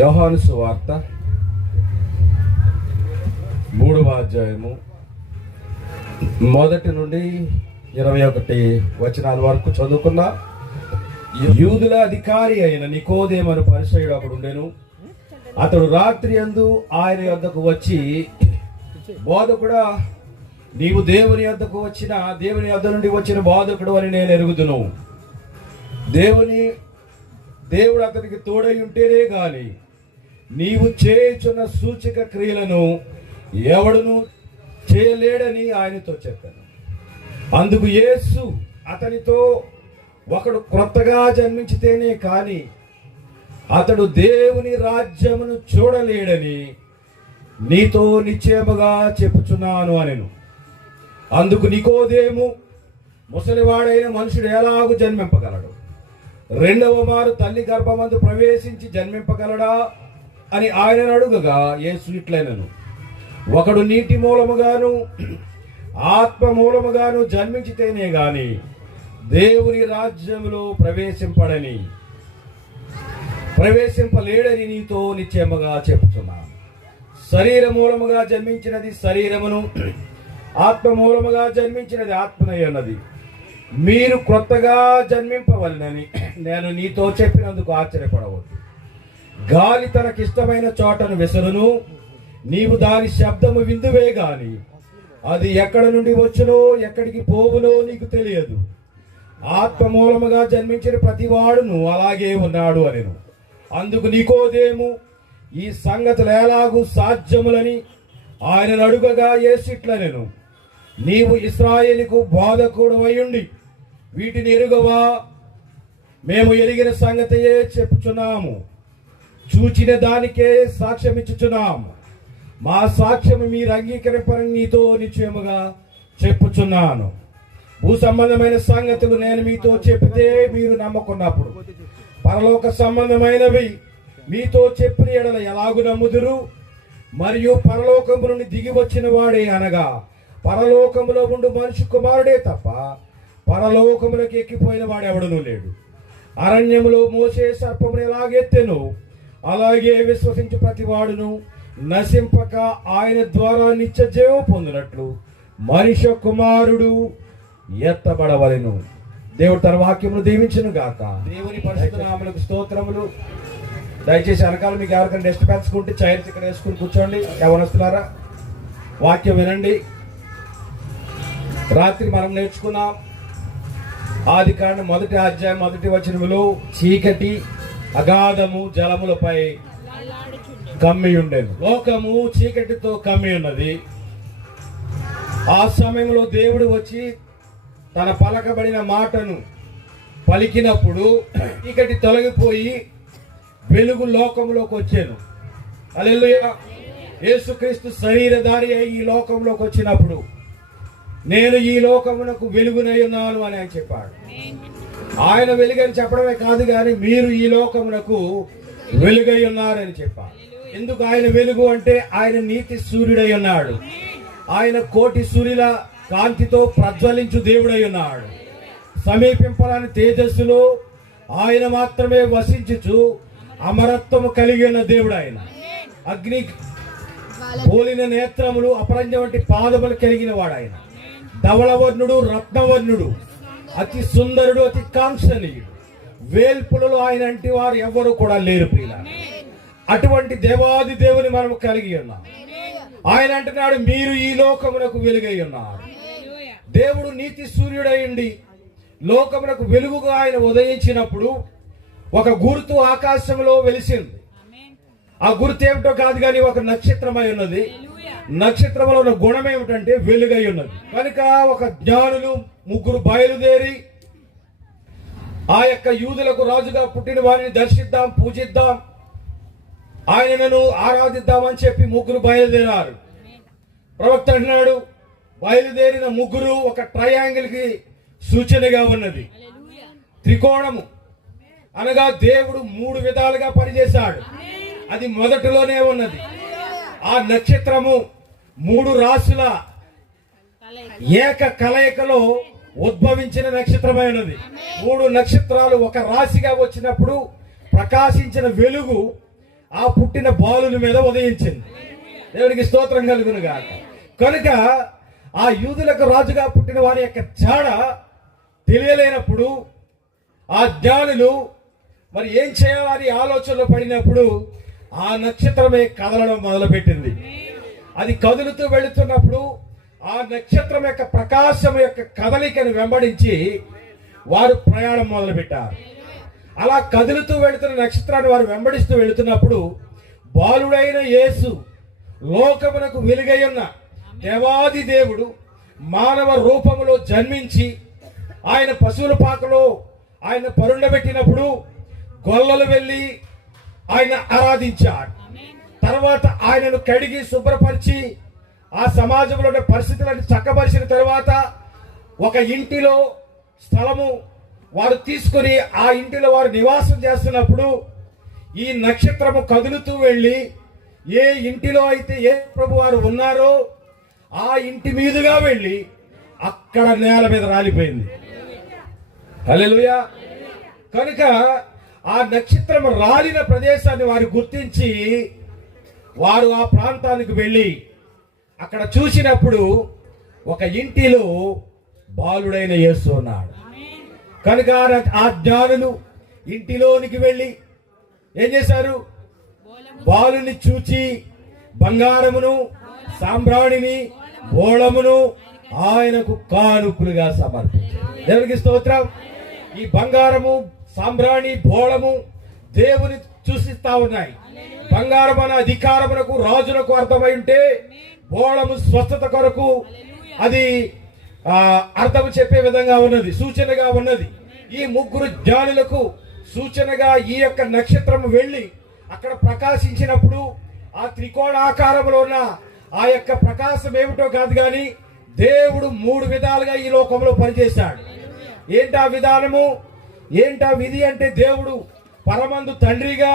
యోహాను సువార్త 3వ అధ్యాయము 1 నుండి 21 వచనాల వరకు చదువుకున్నా. యూదుల అధికారి అయిన నికోదేమను పరిసయ్యుడు అక్కడ ఉండెను. అతడు రాత్రి యందు ఆయన యొద్దకు వచ్చి, బోధకుడా, నీవు దేవుని యొద్దకు వచ్చిన దేవుని యొద్ద నుండి వచ్చిన బోధకుడు అని నేను ఎరుగుదును. దేవుడు అతనికి తోడై ఉంటేనే గాని నీవు చేయుచున్న సూచక క్రియలను ఎవడును చేయలేడని ఆయనతో చెప్పాను. అందుకు యేసు అతనితో, ఒకడు క్రొత్తగా జన్మించితేనే కాని అతడు దేవుని రాజ్యమును చూడలేడని నీతో నిశ్చయముగా చెప్పుచున్నాను అనెను. అందుకు నికోదేము, ముసలివాడైన మనుషుడు ఎలాగూ జన్మింపగలడు? రెండవ మారు తల్లి గర్భమందు ప్రవేశించి జన్మింపగలడా అని ఆయన అడుగగా యేసు ఇట్లనెను, ఒకడు నీటి మూలముగాను ఆత్మ మూలముగాను జన్మించితేనే గాని దేవుని రాజ్యములో ప్రవేశింపలేడని నీతో నిశ్చయముగా చెప్పుచున్నాను. శరీర మూలముగా జన్మించినది శరీరమును, ఆత్మ మూలముగా జన్మించినది ఆత్మనై ఉన్నది. మీరు క్రొత్తగా జన్మింపవలనని నేను నీతో చెప్పినందుకు ఆశ్చర్యపడవద్దు. గాలి తనకిష్టమైన చోటను విసరును, నీవు దాని శబ్దము విందువే గాని అది ఎక్కడ నుండి వచ్చునో ఎక్కడికి పోవునో నీకు తెలియదు. ఆత్మ మూలముగా జన్మించిన ప్రతివాడును అలాగే ఉన్నాడు అనెను. అందుకు నికోదేము, ఈ సంగతులు ఎలాగూ సాధ్యములని ఆయన అడుగగా యేసు ఇట్లనెను, నీవు ఇశ్రాయేలుకు బోధకుడు అయ్యుండి వీటిని ఎరుగవా? మేము ఎరిగిన సంగతియే చెప్పుచున్నాము, చూచిన దానికే సాక్ష్యం ఇచ్చుచున్నాము. మా సాక్ష్యము మీరు అంగీకరింపరని నీతో నిశ్చయముగా చెప్పుచున్నాను. భూ సంబంధమైన సంగతులు నేను మీతో చెప్పితే మీరు నమ్మకున్నప్పుడు పరలోక సంబంధమైనవి మీతో చెప్పిన ఎడల ఎలాగు నమ్ముదురు? మరియు పరలోకము నుండి దిగి వచ్చిన వాడే, అనగా పరలోకములో ఉండు మనిషి కుమారుడే తప్ప పరలోకములకు ఎక్కిపోయిన వాడు ఎవడనూ లేడు. అరణ్యములో మోసే సర్పమును ఎలాగెత్తెను అలాగే విశ్వసించు ప్రతి వాడును నశింపక ఆయన ద్వారా నిత్య జీవం పొందినట్లు మనిషి కుమారుడు ఎత్తబడవలెను. దేవుడు తన వాక్యమును దీవించును గాక. దేవుని పరిశుద్ధ నామములకు స్తోత్రములు. దయచేసి వెనకాల మీకు ఎవరికైనా డెస్ట్ పెంచుకుంటే చైర్స్ ఇక్కడ వేసుకుని కూర్చోండి. ఎవరొస్తున్నారా? వాక్యం వినండి. రాత్రి మనం నేర్చుకున్నాం ఆదికాండం 1వ అధ్యాయం 1వ వచనములో చీకటి అగాధము జలములపై కమ్మి ఉండేది. లోకము చీకటితో కమ్మి ఉన్నది. ఆ సమయంలో దేవుడు వచ్చి తన పలకబడిన మాటను పలికినప్పుడు చీకటి తొలగిపోయి వెలుగు లోకంలోకి వచ్చాను. హల్లెలూయా. యేసుక్రీస్తు శరీరధారి అయి ఈ లోకంలోకి వచ్చినప్పుడు నేను ఈ లోకమునకు వెలుగునై ఉన్నాను అని ఆయన చెప్పాడు. ఆయన వెలుగని చెప్పడమే కాదు కానీ మీరు ఈ లోకమునకు వెలుగై ఉన్నారని చెప్పాడు. ఎందుకు ఆయన వెలుగు అంటే ఆయన నీతి సూర్యుడై ఉన్నాడు. ఆయన కోటి సూర్యుల కాంతితో ప్రజ్వలించు దేవుడై ఉన్నాడు. సమీపింపరాని తేజస్సులో ఆయన మాత్రమే వసించుచు అమరత్వము కలిగి ఉన్న దేవుడు ఆయన. అగ్ని పోలిన నేత్రములు, అపరంజ వంటి పాదములు కలిగిన వాడు ఆయన. ధవళవర్ణుడు, రత్నవర్ణుడు, అతి సుందరుడు, అతి కాంక్షణీయుడు. వేల్పులలో ఆయన అంటే వారు ఎవ్వరూ కూడా లేరు ప్రియుల. అటువంటి దేవాది దేవుని మనం కలిగి ఉన్నాం. ఆయన అంటున్నాడు, మీరు ఈ లోకమునకు వెలుగై ఉన్నారు. దేవుడు నీతి సూర్యుడైండి లోకమునకు వెలుగుగా ఆయన ఉదయించినప్పుడు ఒక గుర్తు ఆకాశంలో వెలిసింది. ఆ గుర్తు ఏమిటో కాదు కానీ ఒక నక్షత్రమై ఉన్నది. నక్షత్రంలో ఉన్న గుణం ఏమిటంటే వెలుగై ఉన్నది. కనుక ఒక జ్ఞానులు 3 బయలుదేరి ఆ యొక్క యూదులకు రాజుగా పుట్టిన వారిని దర్శిద్దాం, పూజిద్దాం, ఆయనను ఆరాధిద్దామని చెప్పి 3 బయలుదేరారు. ప్రవక్త అంటున్నాడు, బయలుదేరిన 3 ఒక ట్రయాంగిల్ కి సూచనగా ఉన్నది. త్రికోణము అనగా దేవుడు 3 విధాలుగా పనిచేశాడు. అది మొదటిలోనే ఉన్నది. ఆ నక్షత్రము 3 రాశుల ఏక కలయికలో ఉద్భవించిన నక్షత్రమైనది. 3 నక్షత్రాలు ఒక రాశిగా వచ్చినప్పుడు ప్రకాశించిన వెలుగు ఆ పుట్టిన బాలుని మీద ఉదయించింది. దేవునికి స్తోత్రం కలుగునుగా. కనుక ఆ యూదులకు రాజుగా పుట్టిన వారి యొక్క జాడ తెలియలేనప్పుడు ఆ జ్ఞానులు మరి ఏం చేయాలని ఆలోచనలో పడినప్పుడు ఆ నక్షత్రమే కదలడం మొదలుపెట్టింది. అది కదులుతూ వెళుతున్నప్పుడు ఆ నక్షత్రం యొక్క ప్రకాశం యొక్క కదలికను వెంబడించి వారు ప్రయాణం మొదలుపెట్టారు. అలా కదులుతూ వెళుతున్న నక్షత్రాన్ని వారు వెంబడిస్తూ వెళుతున్నప్పుడు బాలుడైన యేసు, లోకమునకు వెలుగై ఉన్న దేవాది దేవుడు మానవ రూపములో జన్మించి ఆయన పశువుల పాకలో ఆయన పరుండబెట్టినప్పుడు గొల్లలు వెళ్ళి ఆయన ఆరాధించారు. తర్వాత ఆయనను కడిగి శుభ్రపరిచి ఆ సమాజంలో పరిస్థితులను చక్కబరిచిన తర్వాత ఒక ఇంటిలో స్థలము వారు తీసుకుని ఆ ఇంటిలో వారు నివాసం చేస్తున్నప్పుడు ఈ నక్షత్రము కదులుతూ వెళ్ళి ఏ ఇంటిలో అయితే ఏ ప్రభు వారు ఉన్నారో ఆ ఇంటి మీదుగా వెళ్ళి అక్కడ నేల మీద రాలిపోయింది. హల్లెలూయా. కనుక ఆ నక్షత్రం రాలిన ప్రదేశాన్ని వారు గుర్తించి వారు ఆ ప్రాంతానికి వెళ్ళి అక్కడ చూసినప్పుడు ఒక ఇంటిలో బాలుడైన యేసు ఉన్నాడు. కనుక ఆ జ్ఞానులు ఇంటిలోనికి వెళ్ళి ఏం చేశారు? బాలుని చూచి బంగారమును, సాంబ్రాణిని, బోళమును ఆయనకు కానుకలుగా సమర్పించారు. దేవునికి స్తోత్రం. ఈ బంగారము, సాంబ్రాణి, బోళము దేవుని సూచిస్తా ఉన్నాయి. బంగారం అనే అధికారమునకు, రాజునకు అర్థమై ఉంటే బోళము స్వస్థత కొరకు అది అర్థం చెప్పే విధంగా ఉన్నది, సూచనగా ఉన్నది. ఈ ముగ్గురు జ్ఞానులకు సూచనగా ఈ యొక్క నక్షత్రం వెళ్ళి అక్కడ ప్రకాశించినప్పుడు ఆ త్రికోణాకారంలో ఉన్న ఆ యొక్క ప్రకాశం ఏమిటో కాదు కానీ దేవుడు 3 విధాలుగా ఈ లోకంలో పనిచేశాడు. ఏంటా విధానము, ఏంటా విధి అంటే దేవుడు పరమందు తండ్రిగా,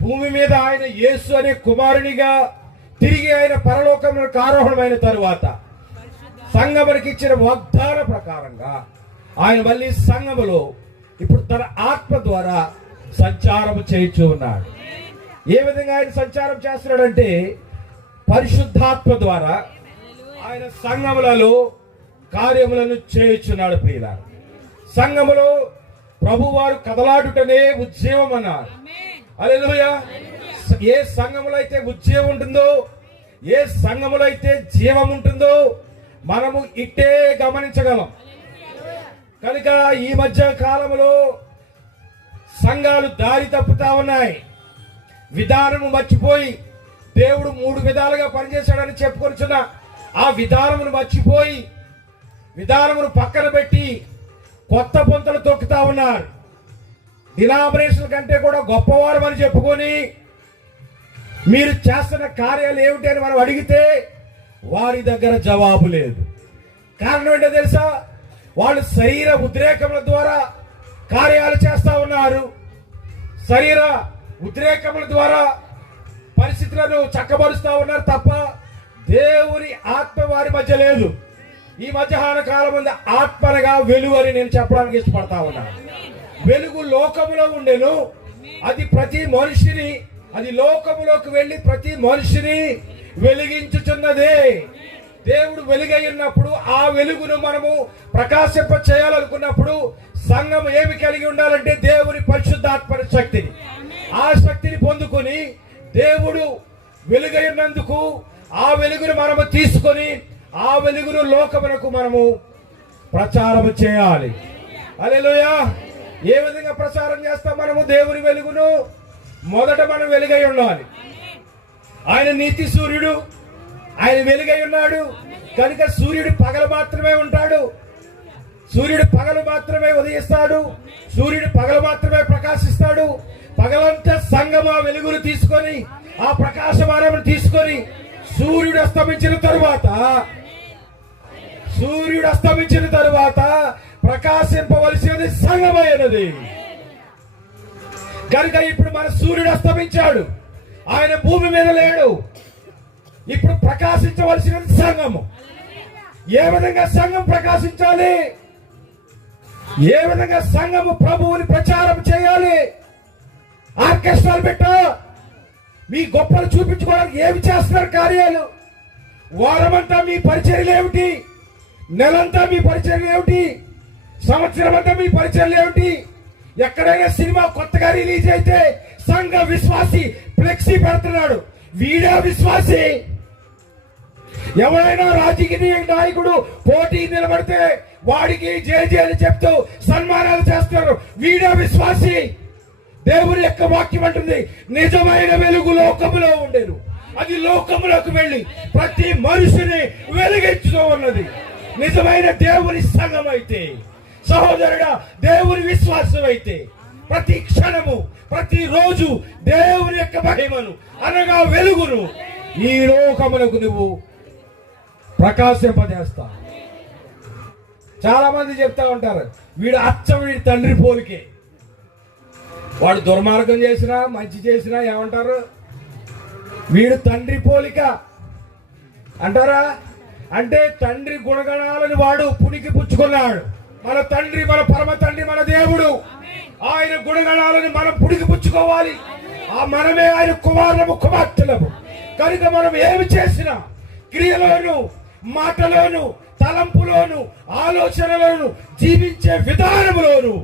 భూమి మీద ఆయన యేసు అనే కుమారునిగా, తిరిగి ఆయన పరలోకములకు ఆరోహణమైన తరువాత సంఘమునికి ఇచ్చిన వాగ్దాన ప్రకారంగా ఆయన మళ్ళీ సంఘములో ఇప్పుడు తన ఆత్మ ద్వారా సంచారం చేయించు ఉన్నాడు. ఏ విధంగా ఆయన సంచారం చేస్తున్నాడంటే పరిశుద్ధాత్మ ద్వారా ఆయన సంఘములలో కార్యములను చేయించున్నాడు. ప్రియులారా, సంఘములో ప్రభువారు కదలాడుటనే ఉద్యమం అన్నారు. హల్లెలూయా. ఏ సంఘములో అయితే ఉద్యమం ఉంటుందో, ఏ సంఘములో అయితే జీవం ఉంటుందో మనము ఇట్టే గమనించగలం. కనుక ఈ మధ్య కాలంలో సంఘాలు దారి తప్పుతా ఉన్నాయి. విధానము మర్చిపోయి దేవుడు 3 విధాలుగా పనిచేశాడని చెప్పుకొచ్చున్న ఆ విధానమును మర్చిపోయి విధానమును పక్కన పెట్టి కొత్త పొంతలు తొక్కుతా ఉన్నారు. డినామినేషన్ కంటే కూడా గొప్పవారు అని చెప్పుకొని మీరు చేస్తున్న కార్యాలు ఏమిటి అని మనం అడిగితే వారి దగ్గర జవాబు లేదు. కారణం ఏంటో తెలుసా? వాళ్ళు శరీర ఉద్రేకముల ద్వారా కార్యాలు చేస్తా ఉన్నారు. శరీర ఉద్రేకముల ద్వారా పరిస్థితులను చక్కబరుస్తా ఉన్నారు తప్ప దేవుని ఆత్మ వారి మధ్య లేదు. ఈ మధ్యాహ్న కాలం ముందు ఆత్మనగా వెలుగు అని నేను చెప్పడానికి ఇష్టపడతా ఉన్నాను. వెలుగు లోకములో ఉండెను, అది ప్రతి మనిషిని, అది లోకములోకి వెళ్లి ప్రతి మనిషిని వెలిగించుచున్నదే. దేవుడు వెలుగై ఉన్నప్పుడు ఆ వెలుగును మనము ప్రకాశింప చేయాలనుకున్నప్పుడు సంఘం ఏమి కలిగి ఉండాలంటే దేవుని పరిశుద్ధాత్మ శక్తిని, ఆ శక్తిని పొందుకొని దేవుడు వెలుగై ఉన్నందుకు ఆ వెలుగును మనము తీసుకొని ఆ వెలుగును లోకమునకు మనము ప్రచారం చేయాలి. హల్లెలూయా. ఏ విధంగా ప్రచారం చేస్తాం మనము దేవుని వెలుగును? మొదట మనం వెలుగై ఉండాలి. ఆయన నీతి సూర్యుడు, ఆయన వెలుగై ఉన్నాడు కనుక సూర్యుడు పగలు మాత్రమే ఉంటాడు, సూర్యుడు పగలు మాత్రమే ఉదయిస్తాడు, సూర్యుడు పగలు మాత్రమే ప్రకాశిస్తాడు. పగలంతా సంఘం ఆ వెలుగును తీసుకొని ఆ ప్రకాశమానమును తీసుకొని సూర్యుడు అస్తమించిన తరువాత ప్రకాశింపవలసినది సంఘమైనది. కనుక ఇప్పుడు మన సూర్యుడు అస్తమించాడు, ఆయన భూమి మీద లేడు. ఇప్పుడు ప్రకాశించవలసినది సంఘము. ఏ విధంగా సంఘం ప్రకాశించాలి? ఏ విధంగా సంఘము ప్రభువుని ప్రచారం చేయాలి? ఆర్కెస్ట్రాలు పెట్టా, మీ గొప్పలు చూపించుకోవడానికి ఏమి చేస్తున్నారు కార్యాలు? వారమంతా మీ పరిచర్యలు ఏమిటి? నెలంతా మీ పరిచర్యలు ఏమిటి? సంవత్సరం అంతా మీ పరిచర్యలు ఏమిటి? ఎక్కడైనా సినిమా కొత్తగా రిలీజ్ అయితే సంఘ విశ్వాసి ఫ్లెక్సీ పెడుతున్నాడు, వీడా విశ్వాసి. ఎవరైనా రాజకీయ నాయకుడు పోటీ నిలబడితే వాడికి జేజేలు చెప్తూ సన్మానాలు చేస్తారు, వీడా విశ్వాసి. దేవుని యొక్క వాక్యం అంటుంది, నిజమైన వెలుగు లోకములో ఉండేను, అది లోకములోకి వెళ్ళి ప్రతి మనిషిని వెలిగించుతూ ఉన్నది. నిజమైన దేవుని సంఘం అయితే, సహోదరుడా దేవుని విశ్వాసం అయితే, ప్రతి క్షణము ప్రతి రోజు దేవుని యొక్క మహిమను అనగా వెలుగును ఈ లోకములకు నువ్వు ప్రకాశింపజేస్తా. చాలా మంది చెప్తా ఉంటారు, వీడు అచ్చం వీడి తండ్రి పోలికే. వాడు దుర్మార్గం చేసినా మంచి చేసినా ఏమంటారు? వీడు తండ్రి పోలిక అంటారా? అంటే తండ్రి గుణగణాలను వాడు పునికి పుచ్చుకున్నాడు. మన తండ్రి, మన పరమ తండ్రి, మన దేవుడు, ఆయన గుణగణాలను మనం పుడికి పుచ్చుకోవాలి. మనమే ఆయన కుమారులము, కుమార్తెలము. కనుక మనం ఏమి చేసినా క్రియలోను, మాటలోను, తలంపులోను, ఆలోచనలోను, జీవించే విధానములోను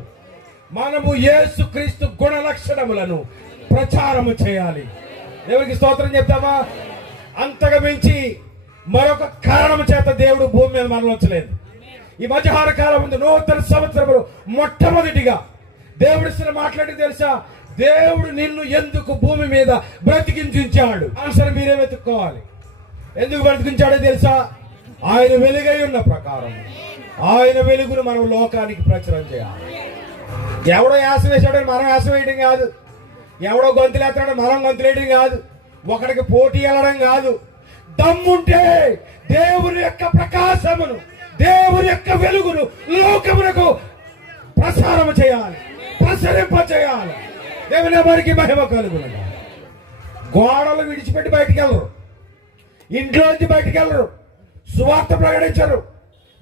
మనము యేసుక్రీస్తు గుణ లక్షణములను ప్రచారము చేయాలి. దేవునికి స్తోత్రం చెప్తామా? అంతగా మించి మరొక కారణం చేత దేవుడు భూమి మీద మనలోంచలేదు. ఈ మధ్యాహ్న కాలం ముందు నూతన సంవత్సరంలో మొట్టమొదటిగా దేవుడితో మాట్లాడి తెలుసా? దేవుడు నిన్ను ఎందుకు భూమి మీద బ్రతికించాడు? ఆన్సర్ మీరే వెతుక్కోవాలి. ఎందుకు బ్రతికించాడో తెలుసా? ఆయన వెలుగై ఉన్న ప్రకారం ఆయన వెలుగును మనం లోకానికి ప్రచురం చేయాలి. ఎవడో యాస వేసాడని మనం యాస వేయడం కాదు, ఎవడో గొంతులేస్తాడని మనం గొంతులేయడం కాదు, ఒకడికి పోటీ వెళ్ళడం కాదు. దమ్ముంటే దేవుని యొక్క ప్రకాశమును, దేవుని యొక్క వెలుగును లోకమునకు ప్రసారం చేయాలి, ప్రసరింప చేయాలి. దేవుని వారికి మహిమ కలుగును. గోడలు విడిచిపెట్టి బయటికి వెళ్ళరు, ఇంట్లోంచి బయటికి వెళ్ళరు, సువార్త ప్రకటించరు,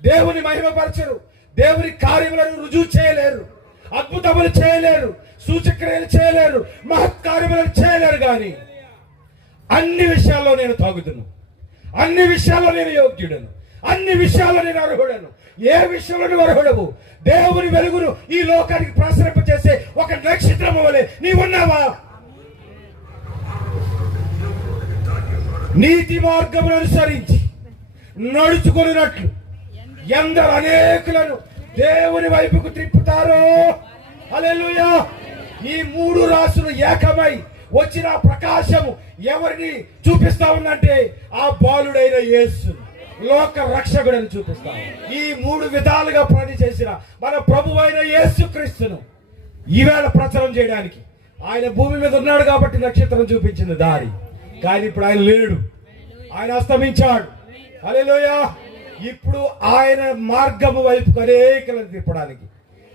దేవుని మహిమపరచరు, దేవుని కార్యములను రుజువు చేయలేరు, అద్భుతములు చేయలేరు, సూచక్రియలు చేయలేరు, మహత్కార్యములను చేయలేరు. కానీ అన్ని విషయాల్లో నేను తగుదును, అన్ని విషయాల్లో నేను యోగ్యుడను, అన్ని విషయాల్లో నేను అర్హుడను. ఏ విషయంలో నువ్వు అర్హుడవు? దేవుని వెలుగును ఈ లోకానికి ప్రసరింప చేసే ఒక నక్షత్రము వలె నీవున్నావా? నీతి మార్గమును అనుసరించి నడుచుకున్నట్లు ఎందరు అనేకులను దేవుని వైపుకు త్రిప్పుతారో. హల్లెలూయా. ఈ మూడు రాసులు ఏకమై వచ్చిన ప్రకాశము ఎవరిని చూపిస్తా ఉందంటే ఆ బాలుడైన యేసు, లోక రక్షకుడని చూపిస్తా. ఈ మూడు విధాలుగా పని చేసిన మన ప్రభువైన యేసుక్రీస్తును ఈవేళ ప్రచారం చేయడానికి ఆయన భూమి మీద ఉన్నాడు కాబట్టి నక్షత్రం చూపించింది దారి. కానీ ఇప్పుడు ఆయన లేడు, ఆయన అస్తమించాడు. హల్లెలూయా. ఇప్పుడు ఆయన మార్గము వైపు అనేకలను తిప్పడానికి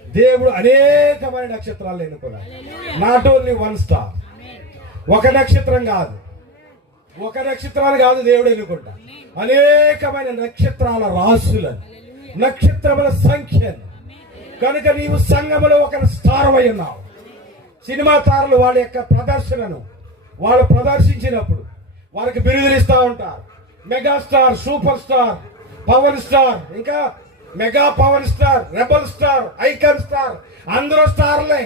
దేవుడు అనేకమైన నక్షత్రాలు ఎన్నుకున్నాడు. నాట్ ఓన్లీ వన్ స్టార్, ఒక నక్షత్రం కాదు, ఒక నక్షత్రాలు కాదు, దేవుడు ఎన్నుకుంటా అనేకమైన నక్షత్రాల రాసులను, నక్షత్రముల సంఖ్యను. కనుక నీవు సంఘములో ఒక స్టార్ అయి ఉన్నావు. సినిమా తారలు వాళ్ళ యొక్క ప్రదర్శనను వాళ్ళు ప్రదర్శించినప్పుడు వాళ్ళకి బిరుదులు ఇస్తూ ఉంటారు. Megastar, super star, power star, ఇంకా mega power star, rebel star, icon star. అందరూ స్టార్లే.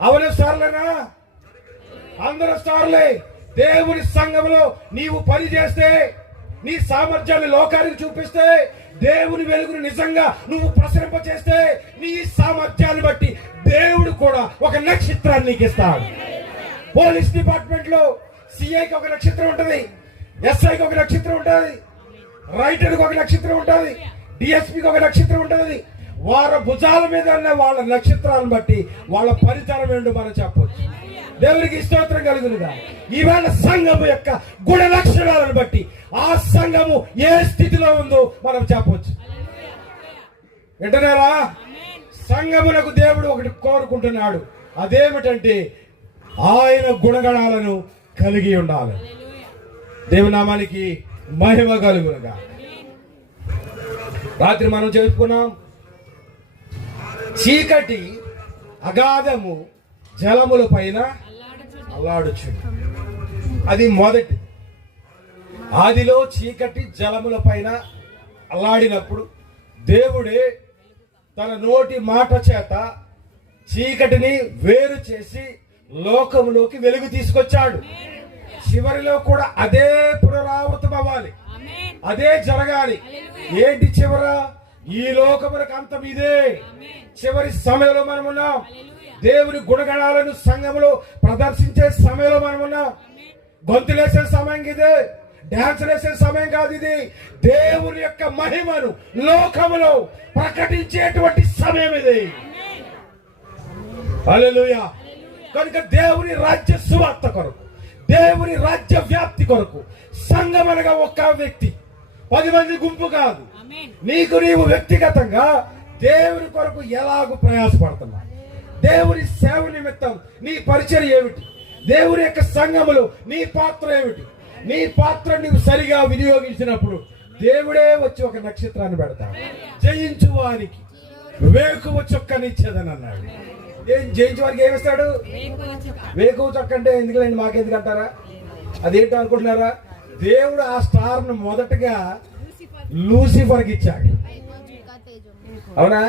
అవును, స్టార్లేనా? అందరూ స్టార్లే. దేవుని సంఘంలో నీవు పని చేస్తే, నీ సామర్థ్యాన్ని లోకానికి చూపిస్తే, దేవుని వెలుగును నిజంగా నువ్వు ప్రసరింప చేస్తే, నీ సామర్థ్యాన్ని బట్టి దేవుడు కూడా ఒక నక్షత్రాన్ని నీకు ఇస్తాడు. పోలీస్ డిపార్ట్మెంట్ లో సిఐకి ఒక నక్షత్రం ఉంటుంది, ఎస్ఐకి ఒక నక్షత్రం ఉంటుంది, రైటర్కి ఒక నక్షత్రం ఉంటుంది, డిఎస్పీకి ఒక నక్షత్రం ఉంటుంది. వారి భుజాల మీద ఉన్న వాళ్ళ నక్షత్రాలను బట్టి వాళ్ళ పనితనం ఏంటో మనం చెప్పవచ్చు. దేవునికి స్తోత్రం కలుగునుగా. ఈవేళ సంఘము యొక్క గుణ లక్షణాలను బట్టి ఆ సంఘము ఏ స్థితిలో ఉందో మనం చెప్పవచ్చు. వింటున్నారా? సంఘమునకు దేవుడు ఒకటి కోరుకుంటున్నాడు, అదేమిటంటే ఆయన గుణగణాలను కలిగి ఉండాలి. దేవుని నామానికి మహిమ కలుగునుగా. రాత్రి మనం చెప్పుకున్నాం, చీకటి అగాధము జలముల పైన అల్లాడుచు. అది మొదటి. ఆదిలో చీకటి జలముల పైన అల్లాడినప్పుడు దేవుడే తన నోటి మాట చేత చీకటిని వేరు చేసి లోకములోకి వెలుగు తీసుకొచ్చాడు. చివరిలో కూడా అదే పునరావృతం అవ్వాలి, అదే జరగాలి. ఏంటి చివర? ఈ లోకములకు అంతం ఇదే. చివరి సమయంలో మనం ఉన్నాం. దేవుని గుణగణాలను సంఘములో ప్రదర్శించే సమయంలో మనం ఉన్నాం. గొంతులేసే సమయం ఇదే, డాన్స్ వేసే సమయం కాదు ఇది. దేవుని యొక్క మహిమను లోకములో ప్రకటించేటువంటి సమయం ఇది. హల్లెలూయా. కనుక దేవుని రాజ్య సువార్త కొరకు, దేవుని రాజ్య వ్యాప్తి కొరకు సంఘం అనగా ఒక్క వ్యక్తి, 10 మంది గుంపు కాదు. నీకు నీవు వ్యక్తిగతంగా దేవుని కొరకు ఎలాగూ ప్రయాసపడుతున్నావు? దేవుని సేవ నిమిత్తం నీ పరిచయం ఏమిటి? దేవుని యొక్క సంఘములో నీ పాత్ర ఏమిటి? నీ పాత్ర నీవు సరిగా వినియోగించినప్పుడు దేవుడే వచ్చి ఒక నక్షత్రాన్ని పెడతాడు. జయించు వారికి వేకువ చుక్కనిచ్చేదని అన్నాడు. జయించు వారికి ఏమిస్తాడు? వేకువ చుక్క అంటే ఎందుకులేండి, మాకెందుకు అంటారా? అదేంటో అనుకుంటున్నారా? దేవుడు ఆ స్టార్ ను మొదటగా లూసిఫర్కి ఇచ్చాడు. అవునా?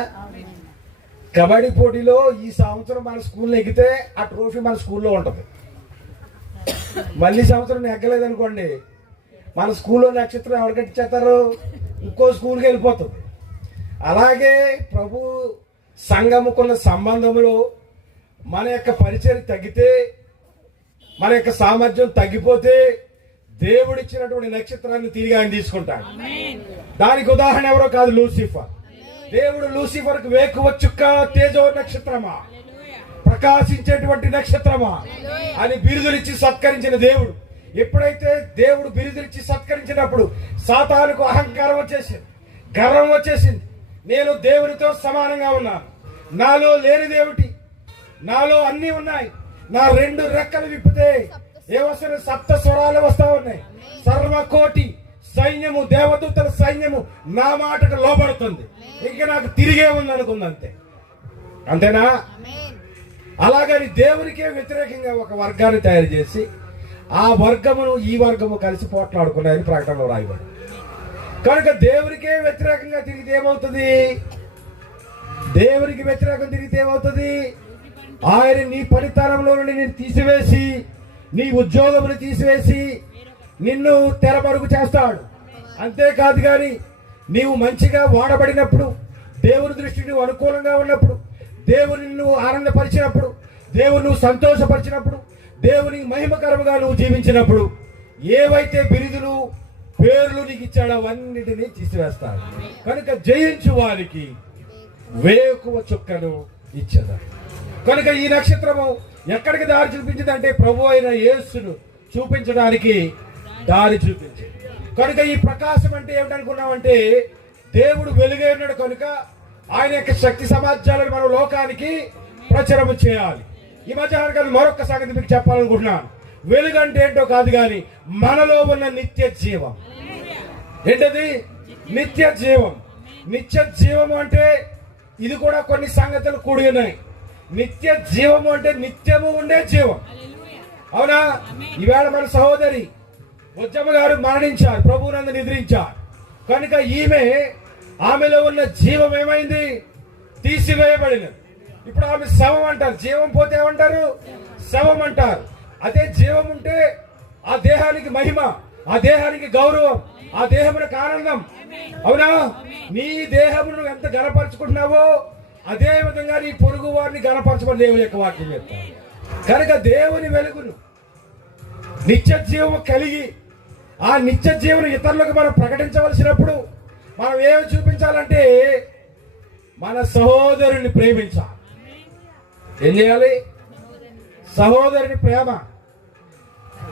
కబడ్డీ పోటీలో ఈ సంవత్సరం మన స్కూల్లో ఎక్కితే ఆ ట్రోఫీ మన స్కూల్లో ఉంటుంది. మళ్ళీ సంవత్సరం ఎక్కలేదు అనుకోండి, మన స్కూల్లో నక్షత్రం ఎవరు కట్టించేస్తారు? ఇంకో స్కూల్కి వెళ్ళిపోతుంది. అలాగే ప్రభు సంఘముకున్న సంబంధంలో మన యొక్క పరిచయం తగ్గితే, మన యొక్క సామర్థ్యం తగ్గిపోతే దేవుడిచ్చినటువంటి నక్షత్రాన్ని తిరిగి ఆయన తీసుకుంటాడు. దానికి ఉదాహరణ ఎవరో కాదు, లూసిఫర్. దేవుడు లూసిఫర్కు వేకువ చుక్క, తేజో నక్షత్రమా, ప్రకాశించేటువంటి నక్షత్రమా అని బిరుదులిచ్చి సత్కరించిన దేవుడు. ఎప్పుడైతే దేవుడు బిరుదులిచ్చి సత్కరించినప్పుడు సాతానుకు అహంకారం వచ్చేసింది, గర్వం వచ్చేసింది. నేను దేవునితో సమానంగా ఉన్నాను, నాలో లేనిదేమిటి? నాలో అన్ని ఉన్నాయి. నా 2 రెక్కలు విప్పితే ఏవసరం 7 స్వరాలు వస్తా ఉన్నాయి. సర్వకోటి సైన్యము, దేవదూతల సైన్యము నా మాటకు లోబడుతుంది. ఇంకా నాకు తిరిగే ఉంది అనుకుంది. అంతే, అంతేనా? అలాగని దేవునికే వ్యతిరేకంగా ఒక వర్గాన్ని తయారు చేసి ఆ వర్గమును ఈ వర్గము కలిసి పోట్లాడుకున్నాయని ప్రకటనలో రాయబడి. కనుక దేవునికే వ్యతిరేకంగా తిరిగితే ఏమవుతుంది? దేవునికి వ్యతిరేకం తిరిగితే ఏమవుతుంది? ఆయన నీ పనితనంలో నుండి నేను తీసివేసి, నీ ఉద్యోగమును తీసివేసి నిన్ను తెరమరుగు చేస్తాడు. అంతేకాదు కానీ నీవు మంచిగా వాడబడినప్పుడు, దేవుని దృష్టి నువ్వు అనుకూలంగా ఉన్నప్పుడు, దేవుని నువ్వు ఆనందపరిచినప్పుడు, దేవుని నువ్వు సంతోషపరిచినప్పుడు, దేవుని మహిమకరముగా నువ్వు జీవించినప్పుడు ఏవైతే బిరుదులు పేర్లు నీకు ఇచ్చాడో అవన్నిటినీ తీసివేస్తాడు. కనుక జయించు వారికి వేకువ చుక్కను ఇచ్చదా. కనుక ఈ నక్షత్రము ఎక్కడికి దారి చూపించింది అంటే ప్రభు అయిన యేసును చూపించడానికి దారి చూపించింది. కనుక ఈ ప్రకాశం అంటే ఏమిటనుకున్నామంటే దేవుడు వెలుగై ఉన్నాడు కనుక ఆయన యొక్క శక్తి సామర్థ్యాలను మనం లోకానికి ప్రచారం చేయాలి. ఈ మధ్య మరొక సంగతి మీకు చెప్పాలనుకుంటున్నాను. వెలుగు అంటే ఏంటో కాదు కానీ మనలో ఉన్న నిత్య జీవం. ఏంటది? నిత్య జీవం. నిత్య జీవము అంటే ఇది కూడా కొన్ని సంగతులు కూడి ఉన్నాయి. నిత్య జీవము అంటే నిత్యము ఉండే జీవం. అవునా? ఈవేళ మన సహోదరి ఉజ్జమ్మ గారు మరణించారు, ప్రభువునందు నిద్రించారు. కనుక ఆమెలో ఉన్న జీవం ఏమైంది? తీసివేయబడినది. ఇప్పుడు ఆమె శవం అంటారు. జీవం పోతే ఏమంటారు? శవం అంటారు. అదే జీవం ఉంటే ఆ దేహానికి మహిమ, ఆ దేహానికి గౌరవం, ఆ దేహమునికి ఆనందం. అవునా? నీ దేహమును ఎంత గణపరుచుకుంటున్నావో అదే విధంగా నీ పొరుగు వారిని గణపరచమని దేవుని యొక్క వాక్యం చెప్తారు. కనుక దేవుని వెలుగును నిత్య జీవము కలిగి ఆ నిత్య జీవన ఇతరులకు మనం ప్రకటించవలసినప్పుడు మనం ఏమి చూపించాలంటే మన సహోదరుని ప్రేమించాలి. ఏం చేయాలి? సహోదరుని ప్రేమ.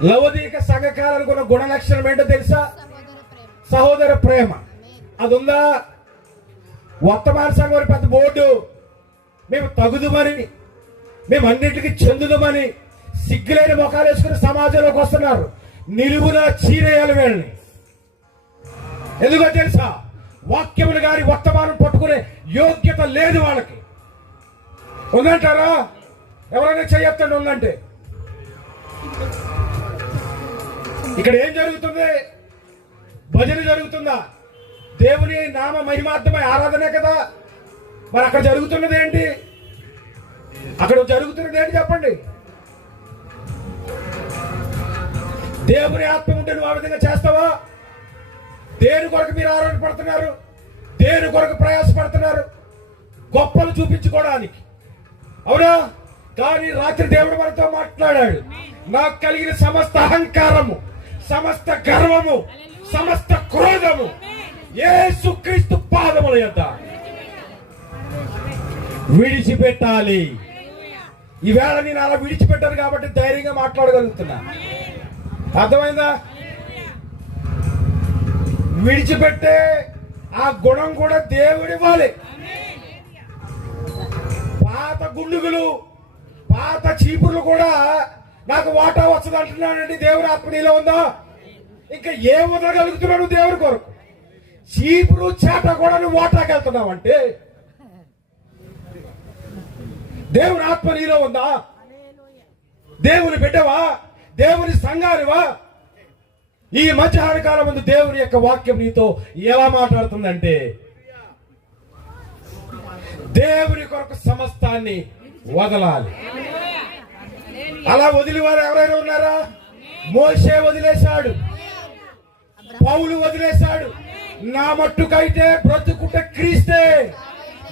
లవదీక సంఘకాలనుకున్న గుణ లక్షణం ఏంటో తెలుసా? సహోదర ప్రేమ. అది ఉందా? వర్తమాన సంఘం పెద్ద బోర్డు, మేము తగుదుమని, మేము అన్నింటికి చెందుదామని సిగ్గులేని ముఖాలు వేసుకుని సమాజంలోకి వస్తున్నారు. నిలువున చీరేయాలి వీళ్ళని. ఎందుకో తెలుసా? వాక్యములు గారి వర్తమానం పట్టుకునే యోగ్యత లేదు వాళ్ళకి. ఉందంటారా? ఎవరైనా చెయ్యొద్దండి. ఉందంటే ఇక్కడ ఏం జరుగుతుంది? భజన జరుగుతుందా? దేవుని నామ మహిమార్థమై ఆరాధనే కదా. మరి అక్కడ జరుగుతున్నది ఏంటి? అక్కడ జరుగుతున్నది ఏంటి చెప్పండి? దేవుని ఆత్మ ఉంటే నువ్వు ఆ విధంగా చేస్తావా? దేని కొరకు మీరు ఆరాటపడుతున్నారు? దేని కొరకు ప్రయాసపడుతున్నారు? గొప్పలు చూపించుకోవడానికి, అవునా? కానీ రాత్రి దేవుడు మనతో మాట్లాడాడు. నాకు కలిగిన సమస్త అహంకారము, సమస్త గర్వము, సమస్త క్రోధము యేసుక్రీస్తు పాదముల యొద్ద విడిచిపెట్టాలి. ఈవేళ నేను అలా విడిచిపెట్టాను కాబట్టి ధైర్యంగా మాట్లాడగలుగుతున్నా. అర్థమైందా? విడిచిపెట్టే ఆ గుణం కూడా దేవుడి ఇవ్వాలి. పాత గుండుగులు, పాత చీపుర్లు కూడా నాకు వాటా వస్తుంది అంటున్నానండి. దేవుడి ఆత్మ నీలో ఉందా? ఇంకా ఏం వదలగలుగుతున్నాడు దేవుడి కొరకు? చీపురు చేట కూడా నువ్వు వాటాకి వెళ్తున్నావు అంటే దేవుని ఆత్మ నీలో ఉందా? దేవుని బిడ్డవా? దేవుని సంఘానివా? ఈ మధ్యాహ్న కాలం ముందు దేవుని యొక్క వాక్యం నీతో ఎలా మాట్లాడుతుందంటే, దేవుని కొరకు సమస్తాన్ని వదలాలి. అలా వదిలి వారు ఎవరైనా ఉన్నారా? మోషే వదిలేశాడు, పౌలు వదిలేశాడు. నా మట్టుకైతే బ్రతుకుంటే క్రీస్తే,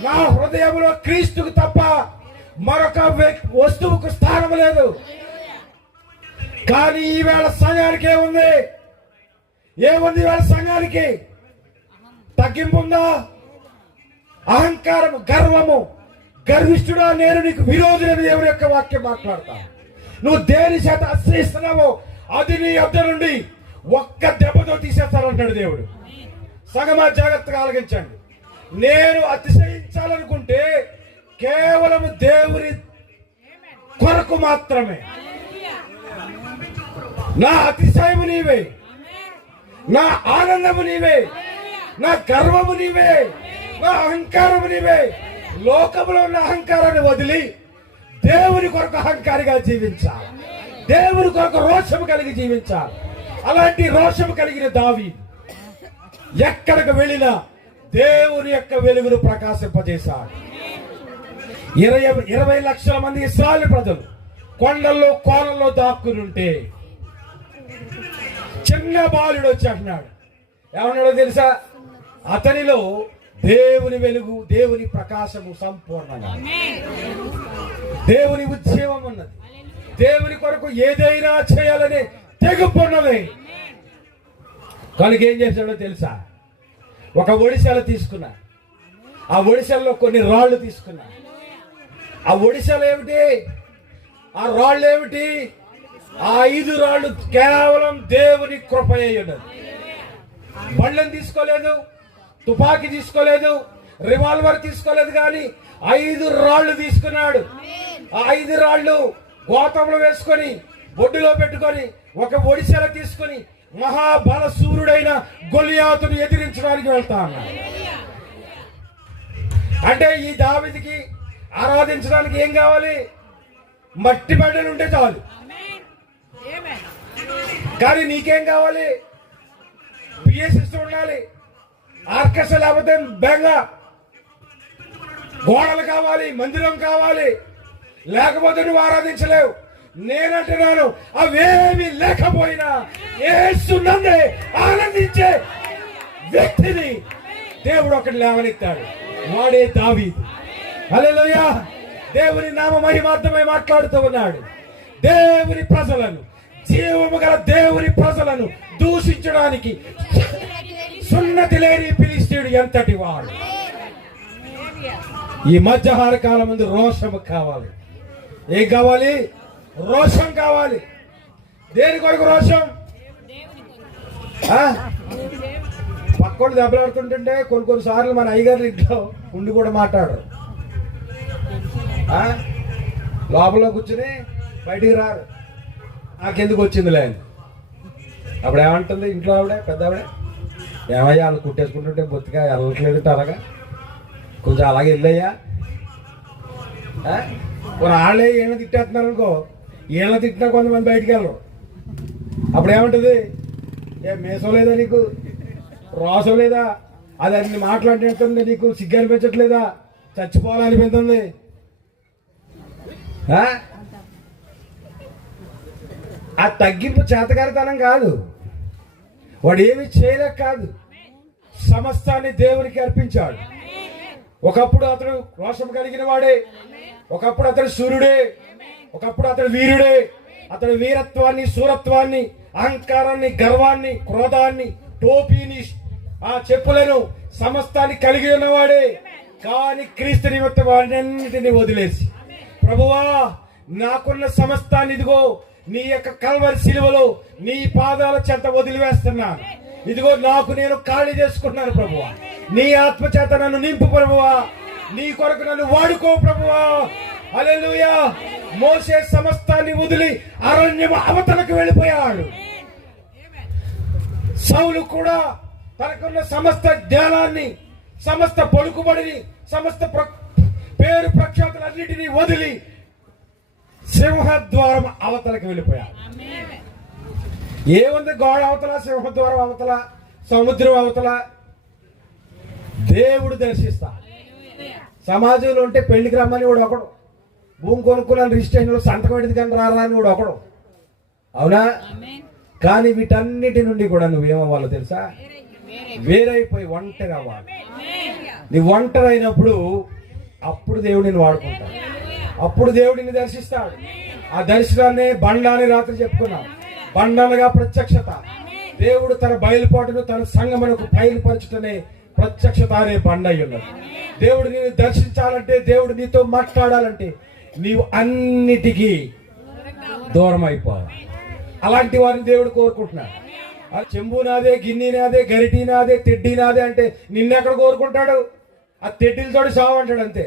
నా హృదయంలో క్రీస్తుకు తప్ప మరొక వస్తువుకు స్థానం లేదు. కానీ ఈవేళ సంఘానికి ఏముంది? ఏముంది ఈవేళ సంఘానికి? తగ్గింపు ఉందా? అహంకారము, గర్వము. గర్విష్ఠుడా, నేను నీకు విరోధులని దేవుని యొక్క వాక్యం మాట్లాడతా. నువ్వు దేని చేత ఆశ్రయిస్తున్నావో అది నీ యొద్ద నుండి ఒక్క దెబ్బతో తీసేస్తానంటాడు దేవుడు. సగమా జాగ్రత్తగా ఆలకించండి. నేను అతిశయించాలనుకుంటే కేవలం దేవుని కొరకు మాత్రమే. నా అతిశయము నీవే, నా ఆనందము నీవే, నా గర్వము నీవే, నా అహంకారము నీవే. లోకములో ఉన్న అహంకారాన్ని వదిలి దేవుని కొరకు అహంకారిగా జీవించాలి. దేవుని కొరకు రోషము కలిగి జీవించాలి. అలాంటి రోషము కలిగిన దావీదు ఎక్కడికి వెళ్ళినా దేవుని యొక్క వెలుగును ప్రకాశింపజేశాడు. 20 లక్షల మంది ఇశ్రాయేలు ప్రజలు కొండల్లో కోనల్లో దాక్కునుంటే చిన్న బాలుడు వచ్చి అంటున్నాడు. ఏమన్నాడో తెలుసా? అతనిలో దేవుని వెలుగు, దేవుని ప్రకాశము సంపూర్ణంగా, దేవుని ఉద్యమం ఉన్నది. దేవుని కొరకు ఏదైనా చేయాలని తెగుపున్నది. కనుక ఏం చేశాడో తెలుసా? ఒక ఒడిశాల తీసుకున్నా. ఆ ఒడిశాలలో కొన్ని రాళ్లు తీసుకున్నా. ఆ ఒడిశాలు ఏమిటి? ఆ రాళ్ళు ఏమిటి? ఆ 5 రాళ్ళు కేవలం దేవుని కృప అయి ఉన్నది. బళ్ళని తీసుకోలేదు, తుపాకీ తీసుకోలేదు, రివాల్వర్ తీసుకోలేదు, కానీ 5 రాళ్లు తీసుకున్నాడు. ఆ 5 రాళ్లు గోతంలో వేసుకొని బొడ్డులో పెట్టుకొని ఒక ఒడిశాల తీసుకొని మహాబల సూర్యుడైన గొలియాతును ఎదిరించడానికి వెళ్తా అన్నాడు. అంటే ఈ దావీదుకి ఆరాధించడానికి ఏం కావాలి? మట్టి బండలు ఉంటే చాలు. కానీ నీకేం కావాలి? పిఏ సిస్టమ్ ఉండాలి, ఆర్కెస్ట్రా లేకపోతే బెంగ, గోడలు కావాలి, మందిరం కావాలి, లేకపోతే నువ్వు ఆరాధించలేవు. నేనంటున్నాను, అవేమి లేకపోయినా యేసు నందే ఆనందించే వ్యక్తిని దేవుడు ఒకటి లేవనెత్తాడు. వాడే దావీదు. హల్లెలూయా. దేవుని నామ మహిమార్థమై మాట్లాడుతూ ఉన్నాడు. దేవుని ప్రజలను, జీవము గల దేవుని ప్రజలను దూషించడానికి సున్నతి లేని ఫిలిష్తీయుడు ఎంతటి వాడు. ఈ మధ్యాహ్న కాలం ముందు రోషము కావాలి. ఏం కావాలి? రోషం కావాలి. దేని కొరకు రోషం? పక్కోళ్ళు దెబ్బలాడుతుంటుంటే కొన్నిసార్లు మన అయ్యగారు ఇంట్లో ఉండి కూడా మాట్లాడరు. లోపల కూర్చుని బయటికి రారు. నాకెందుకు వచ్చిందిలే అని. అప్పుడు ఏమంటుంది ఇంట్లో ఆవిడ, పెద్ద ఆవిడ, ఏమయ్యా వాళ్ళు కుట్టేసుకుంటుంటే బొత్తిగా వెళ్ళట్లేదు అలాగా, కొంచెం అలాగే వెళ్ళయ్యా. వాళ్ళే ఏమైనా తిట్టేస్తున్నారు అనుకో, వీళ్ళ తిట్టినా కొంతమంది బయటికి వెళ్ళరు. అప్పుడు ఏమంటుంది? ఏ మేసం లేదా నీకు? రోసం లేదా? అది అన్ని మాట్లాడేస్తుంది నీకు సిగ్గు అనిపించట్లేదా? చచ్చిపోవాలనిపిస్తుంది. ఆ తగ్గింపు చేతకారితనం కాదు, వాడు ఏమి చేయలేక కాదు, సమస్తాన్ని దేవునికి అర్పించాడు. ఒకప్పుడు అతడు రోషం కలిగిన వాడే, ఒకప్పుడు అతడు సూర్యుడే, ఒకప్పుడు అతడు వీరుడే. అతడు వీరత్వాన్ని, శూరత్వాన్ని, అహంకారాన్ని, గర్వాన్ని, క్రోధాన్ని, టోపీని, ఆ చెప్పులను, సమస్తాన్ని కలిగి ఉన్నవాడే. కానీ క్రీస్తు నిమిత్తం వాటినన్నిటిని వదిలేసి, ప్రభువా నాకున్న సమస్తాన్ని ఇదిగో నీ యొక్క కల్వరి శిలువలో నీ పాదాల చెంత వదిలివేస్తున్నాను. ఇదిగో నాకు నేను ఖాళీ చేసుకున్నాను ప్రభువా. నీ ఆత్మ చేత నన్ను నింపు ప్రభువా. నీ కొరకు నన్ను వాడుకో ప్రభువా. హల్లెలూయా. మోసే సమస్తాన్ని వదిలి అరణ్యం అవతలకు వెళ్ళిపోయాడు. సౌలు కూడా తనకున్న సమస్త జ్ఞానాన్ని, సమస్త పలుకుబడిని, సమస్త పేరు ప్రఖ్యాతులన్నిటినీ వదిలి సింహద్వారం అవతలకు వెళ్ళిపోయాడు. ఏముంది గోడ అవతల, సింహద్వారం అవతల, సముద్రం అవతల? దేవుడు దర్శిస్తా. సమాజంలో ఉంటే పెళ్లికి రమ్మని వాడు ఒకడు, భూమి కొనుక్కున్నాను రిజిస్ట్రేషన్లో సంతకం పెడితే కానీ రారా అని వాడు ఒకడు, అవునా? కానీ వీటన్నిటి నుండి కూడా నువ్వేమవ్వాలో తెలుసా? వేరైపోయి ఒంటరి అవ్వాలి. నీ ఒంటరి అయినప్పుడు అప్పుడు దేవుడిని వాడుకుంటాడు, అప్పుడు దేవుడిని దర్శిస్తాడు. ఆ దర్శనాన్ని బండ అని రాత్రి చెప్పుకున్నాం. బండనగా ప్రత్యక్షత. దేవుడు తన బయలుపాటును తన సంగమునకు బయలుపరచుటనే ప్రత్యక్షత అనే బండ అయి ఉన్నది. దేవుడు నిన్ను దర్శించాలంటే, దేవుడు నీతో మాట్లాడాలంటే నీవు అన్నిటికీ దూరం అయిపోవాలి. అలాంటి వారిని దేవుడు కోరుకుంటున్నాడు. ఆ చెంబు నాదే, గిన్నె నాదే, గరిటీ నాదే, తెడ్డి నాదే అంటే నిన్నెక్కడ కోరుకుంటాడు? ఆ తెడ్డిలతోటి సావంటాడు అంతే.